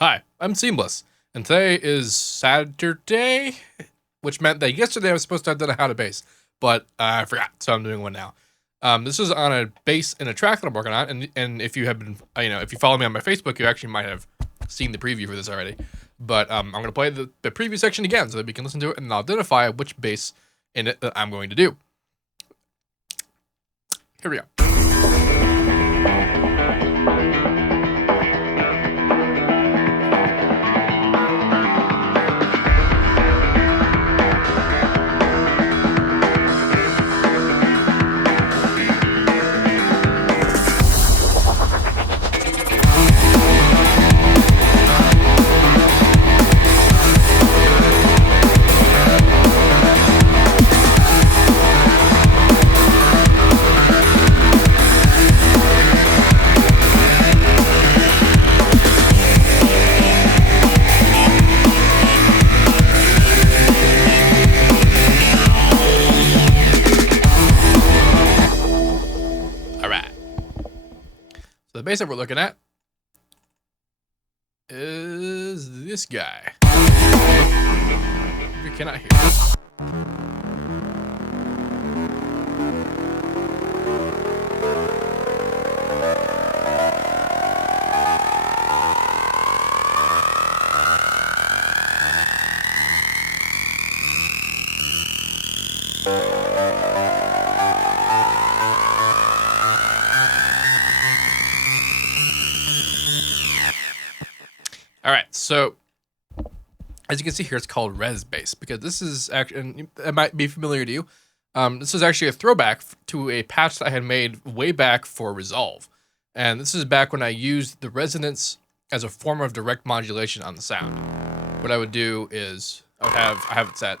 Hi, I'm Seamless, and today is Saturday, which meant that yesterday I was supposed to have done a how to bass, but I forgot, so I'm doing one now. This is on a bass in a track that I'm working on, and if you have been, if you follow me on my Facebook, you actually might have seen the preview for this already. But I'm going to play the preview section again so that we can listen to it and identify which bass in it that I'm going to do. Here we go. All right. So the bass that we're looking at is this guy. You cannot hear this. All right, so as you can see here, it's called Res Bass because this is actually, and it might be familiar to you. This is actually a throwback to a patch that I had made way back for Resolve, and this is back when I used the resonance as a form of direct modulation on the sound. What I would do is I have it set,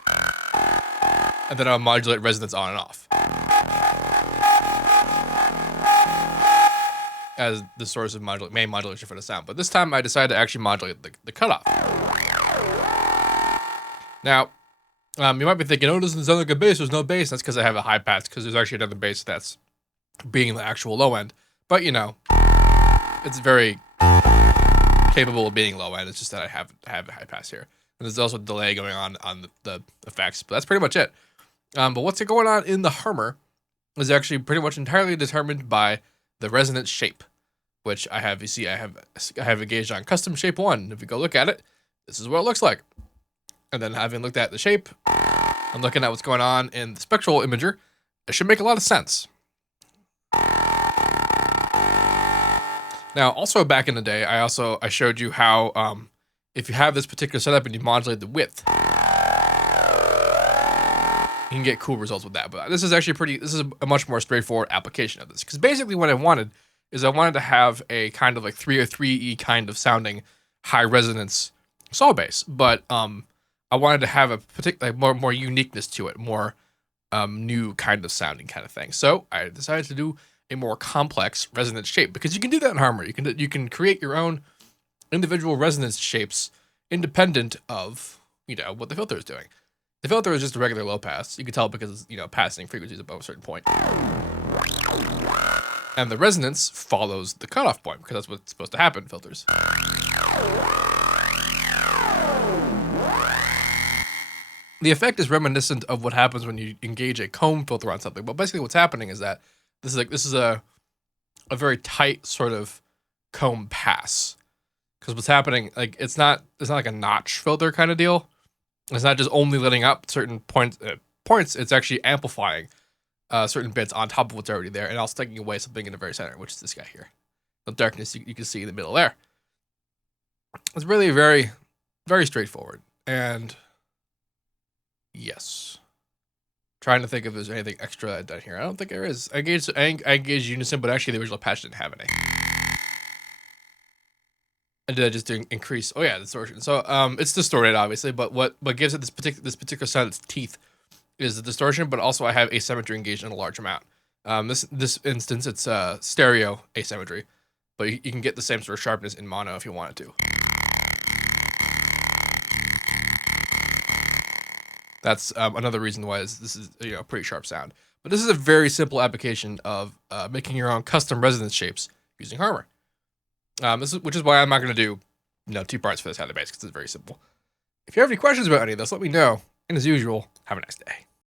and then I'll modulate resonance on and off as the source of main modulation for the sound. But this time I decided to actually modulate the cutoff. Now, you might be thinking, oh, it doesn't sound like a bass. There's no bass. That's because I have a high pass, because there's actually another bass that's being the actual low end. But, it's very capable of being low end. It's just that I have a high pass here. And there's also a delay going on the effects. But that's pretty much it. But what's going on in the Hummer is actually pretty much entirely determined by the resonance shape, which I have. You see, I have engaged on custom shape 1. If you go look at it, this is what it looks like. And then having looked at the shape, I'm looking at what's going on in the spectral imager. It should make a lot of sense. Now, also back in the day, I showed you how if you have this particular setup and you modulate the width, you can get cool results with that. But this is actually this is a much more straightforward application of this. Because basically what I wanted to have a kind of like 303E kind of sounding high resonance saw bass. But I wanted to have a particular more uniqueness to it, more new kind of sounding kind of thing. So I decided to do a more complex resonance shape, because you can do that in Harmony. You can create your own individual resonance shapes independent of what the filter is doing. The filter is just a regular low pass. You can tell because passing frequencies above a certain point, and the resonance follows the cutoff point because that's what's supposed to happen in filters. The effect is reminiscent of what happens when you engage a comb filter on something. But basically what's happening is that this is a very tight sort of comb pass. Because what's happening, like it's not like a notch filter kind of deal. It's not just only letting up certain points. It's actually amplifying certain bits on top of what's already there, and also taking away something in the very center, which is this guy here. The darkness you can see in the middle there. It's really very, very straightforward. And yes. Trying to think if there's anything extra I've done here. I don't think there is. I engaged Unison, but actually the original patch didn't have any. And did I just increase? Oh yeah, distortion. So it's distorted obviously, but what gives it this particular sound, its teeth, is the distortion. But also I have asymmetry engaged in a large amount. This instance it's stereo asymmetry, but you can get the same sort of sharpness in mono if you wanted to. That's another reason why this is a pretty sharp sound. But this is a very simple application of making your own custom resonance shapes using Harmor. Which is why I'm not going to do 2 parts for this side of the bass because it's very simple. If you have any questions about any of this, let me know. And as usual, have a nice day.